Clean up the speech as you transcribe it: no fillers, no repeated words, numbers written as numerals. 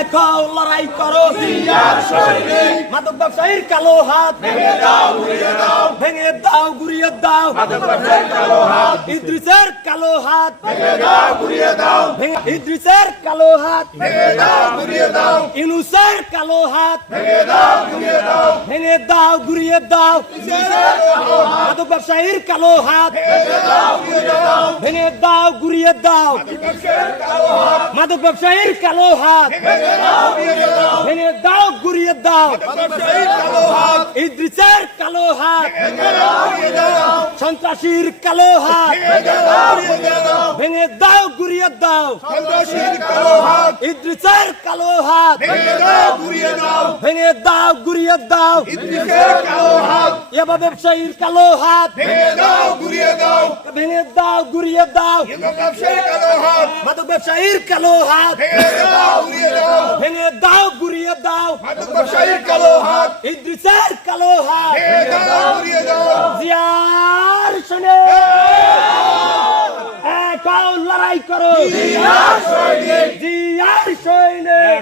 এক হও লড়াই করো মাদক ব্যবসায়ীর কালো হাত ভেঙে দাও গুড়িয়ে দাও ইদ্রিসের কালো হাত ইদ্রিসের কালো হাত ইউনূসের কালো হাত ভেঙে দাও গুড়িয়ে দাও মাদক ব্যবসায়ীর কালো হাত ভেঙে দাও গুড়িয়ে দাও মাদক ব্যবসায়ীর কালো হাত ভেঙে দাও গুড়িয়ে দাও ইদ্রিসের কালো হাত সন্ত্রাসীর কালো হাত ভেঙে দাও গুড়িয়ে দাও ইদ্রিসের কালো হাত ভেঙে দাও গুড়িয়ে দাও ইয়াবা ব্যবসায়ীর কালো হাত ভেঙে দাও গুড়িয়ে দাও মাদক ব্যবসায়ীর কালো হাত ভেঙে দাও গুড়িয়ে দাও ইদ্রিসের কালো হাত জিয়ার শোনে এক হও লড়াই করো জিয়ার সৈনিক